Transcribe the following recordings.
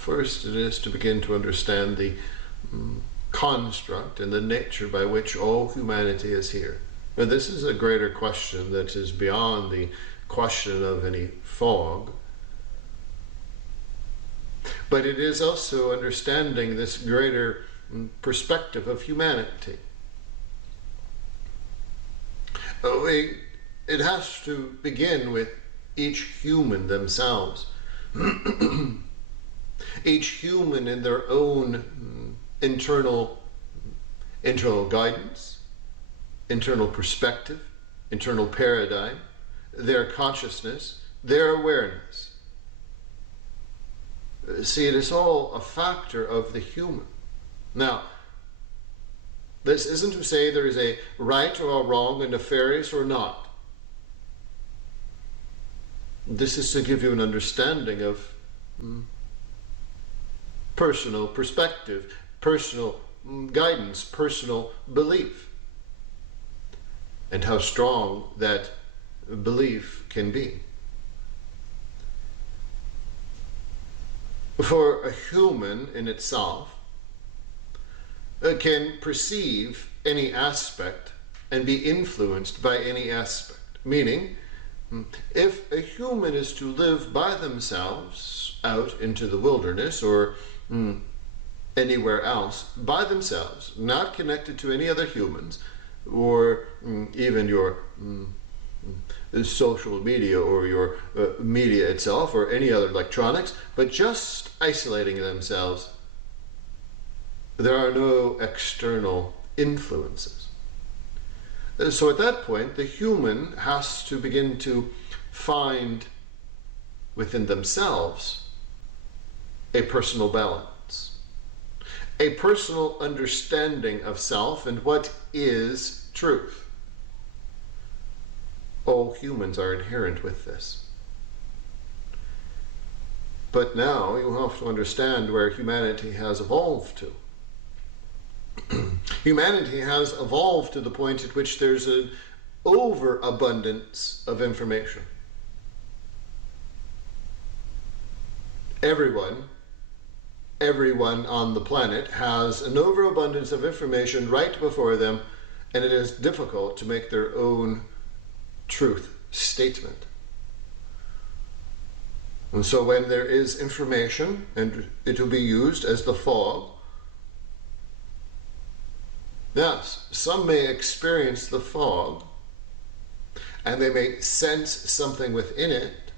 First, it is to begin to understand the construct and the nature by which all humanity is here. Now, this is a greater question that is beyond the question of any fog, but it is also understanding this greater perspective of humanity. It has to begin with each human themselves. Each human in their own internal guidance, internal perspective, internal paradigm, their consciousness, their awareness. See, it is all a factor of the human. Now, this isn't to say there is a right or a wrong, a nefarious or not. This is to give you an understanding of personal perspective, personal guidance, personal belief, and how strong that belief can be. For a human in itself can perceive any aspect and be influenced by any aspect. Meaning, if a human is to live by themselves out into the wilderness or anywhere else, by themselves, not connected to any other humans, or even your social media or your media itself or any other electronics, but just isolating themselves, there are no external influences. So at that point, the human has to begin to find within themselves a personal balance, a personal understanding of self and what is truth. All humans are inherent with this. But now you have to understand where humanity has evolved to. Humanity has evolved to the point at which there's an overabundance of information. Everyone on the planet has an overabundance of information right before them, and it is difficult to make their own truth statement. And so when there is information, and it will be used as the fog, yes, some may experience the fog, and they may sense something within it,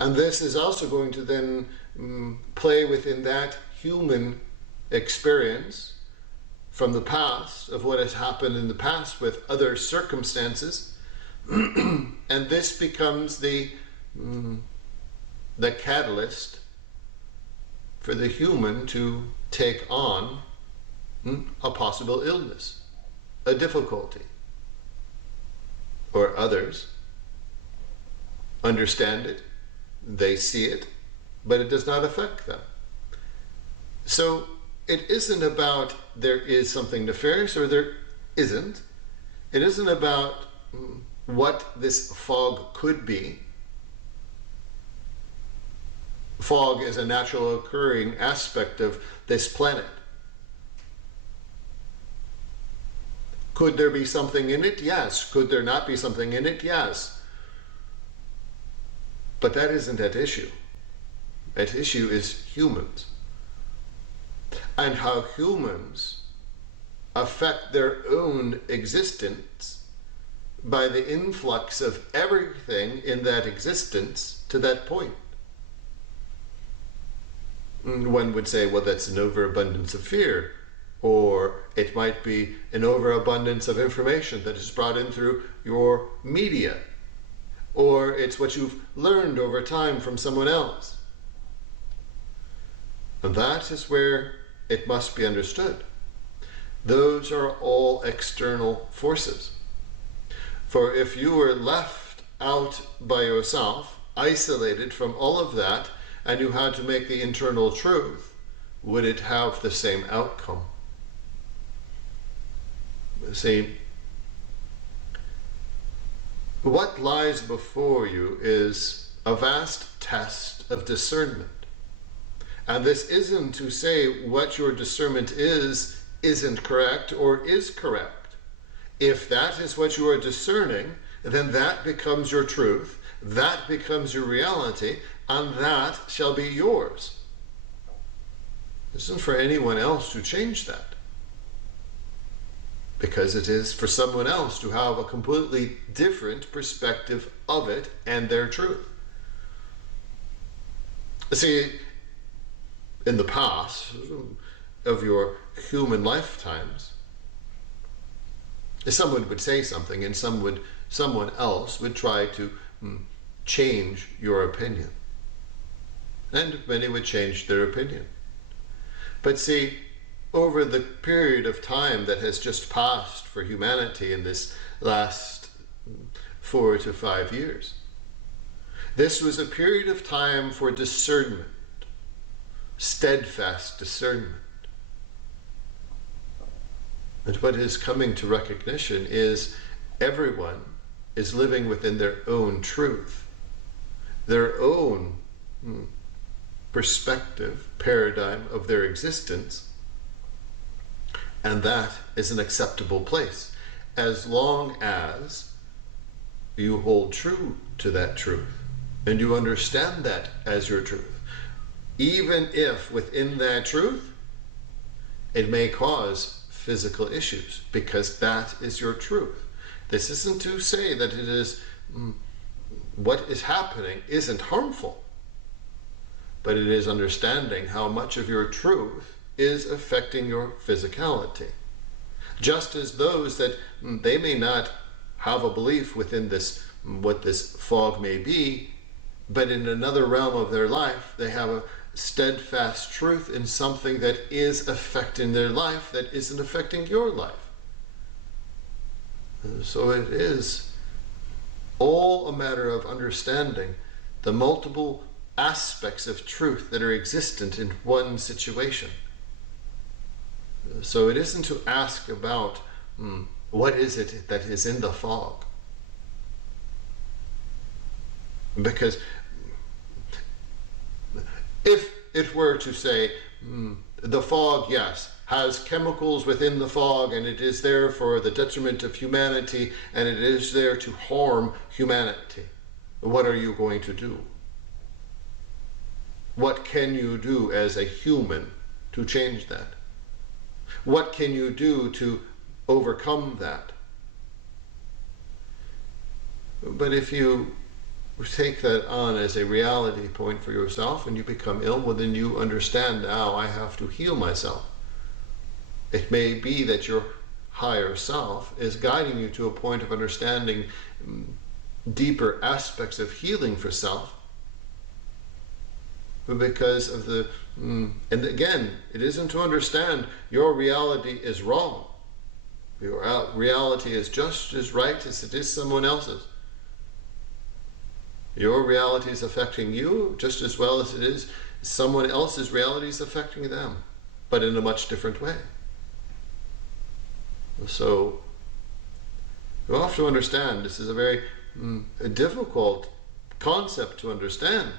and this is also going to then play within that human experience from the past of what has happened in the past with other circumstances, and this becomes the catalyst for the human to take on a possible illness, a difficulty, or others understand it, they see it, but it does not affect them. So it isn't about there is something nefarious or there isn't. It isn't about what this fog could be. Fog is a natural occurring aspect of this planet. Could there be something in it? Yes. Could there not be something in it? Yes. But that isn't at issue. At issue is humans. And how humans affect their own existence by the influx of everything in that existence to that point. One would say, well, that's an overabundance of fear. Or it might be an overabundance of information that is brought in through your media. Or it's what you've learned over time from someone else. And that is where it must be understood. Those are all external forces. For if you were left out by yourself, isolated from all of that, and you had to make the internal truth, would it have the same outcome? See, what lies before you is a vast test of discernment. And this isn't to say what your discernment isn't correct or is correct. If that is what you are discerning, then that becomes your truth, that becomes your reality, and that shall be yours. It isn't for anyone else to change that, because it is for someone else to have a completely different perspective of it and their truth. See, in the past of your human lifetimes, someone would say something and someone else would try to change your opinion. And many would change their opinion. But see, over the period of time that has just passed for humanity in this last 4 to 5 years, this was a period of time for discernment, steadfast discernment. And what is coming to recognition is everyone is living within their own truth, their own perspective, paradigm of their existence, and that is an acceptable place, as long as you hold true to that truth and you understand that as your truth, even if within that truth it may cause physical issues, because that is your truth. This isn't to say that it is what is happening isn't harmful, but it is understanding how much of your truth is affecting your physicality. Just as those that they may not have a belief within this, what this fog may be, but in another realm of their life, they have a steadfast truth in something that is affecting their life that isn't affecting your life. So it is all a matter of understanding the multiple aspects of truth that are existent in one situation. So it isn't to ask about what is it that is in the fog. Because if it were to say, the fog, yes, has chemicals within the fog and it is there for the detriment of humanity and it is there to harm humanity, what are you going to do? What can you do as a human to change that? What can you do to overcome that? But if you take that on as a reality point for yourself and you become ill, well, then you understand, now I have to heal myself. It may be that your higher self is guiding you to a point of understanding deeper aspects of healing for self, but because of the and again, it isn't to understand your reality is wrong. Your reality is just as right as it is someone else's. Your reality is affecting you just as well as it is someone else's reality is affecting them, but in a much different way. So you have to understand this is a very difficult concept to understand.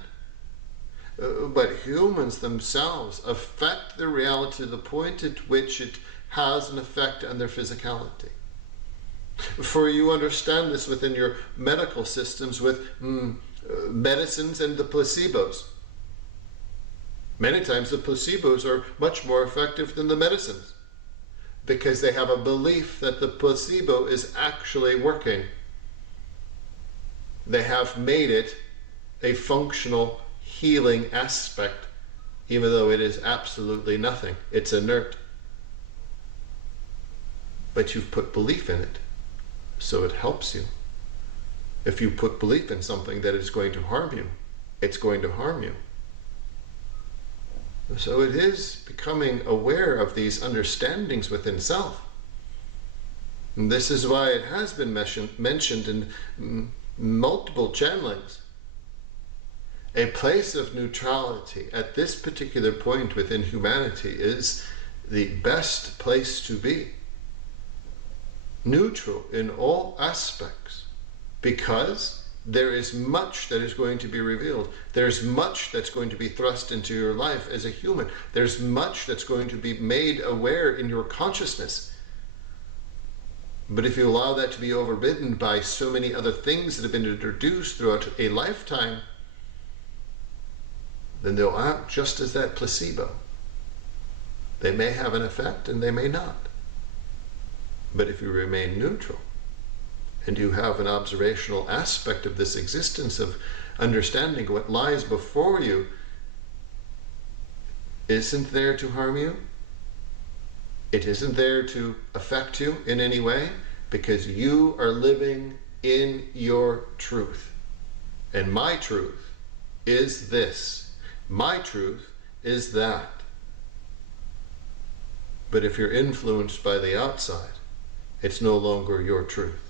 But humans themselves affect their reality to the point at which it has an effect on their physicality. For you understand this within your medical systems with medicines and the placebos. Many times the placebos are much more effective than the medicines because they have a belief that the placebo is actually working. They have made it a functional healing aspect, even though it is absolutely nothing. It's inert. But you've put belief in it, so it helps you. If you put belief in something that is going to harm you, it's going to harm you. So it is becoming aware of these understandings within self. And this is why it has been mentioned in multiple channelings. A place of neutrality at this particular point within humanity is the best place to be. Neutral in all aspects, because there is much that is going to be revealed. There's much that's going to be thrust into your life as a human. There's much that's going to be made aware in your consciousness. But if you allow that to be overridden by so many other things that have been introduced throughout a lifetime, then they'll act just as that placebo. They may have an effect and they may not. But if you remain neutral, and you have an observational aspect of this existence of understanding what lies before you isn't there to harm you, it isn't there to affect you in any way, because you are living in your truth. And my truth is this. My truth is that. But if you're influenced by the outside, it's no longer your truth.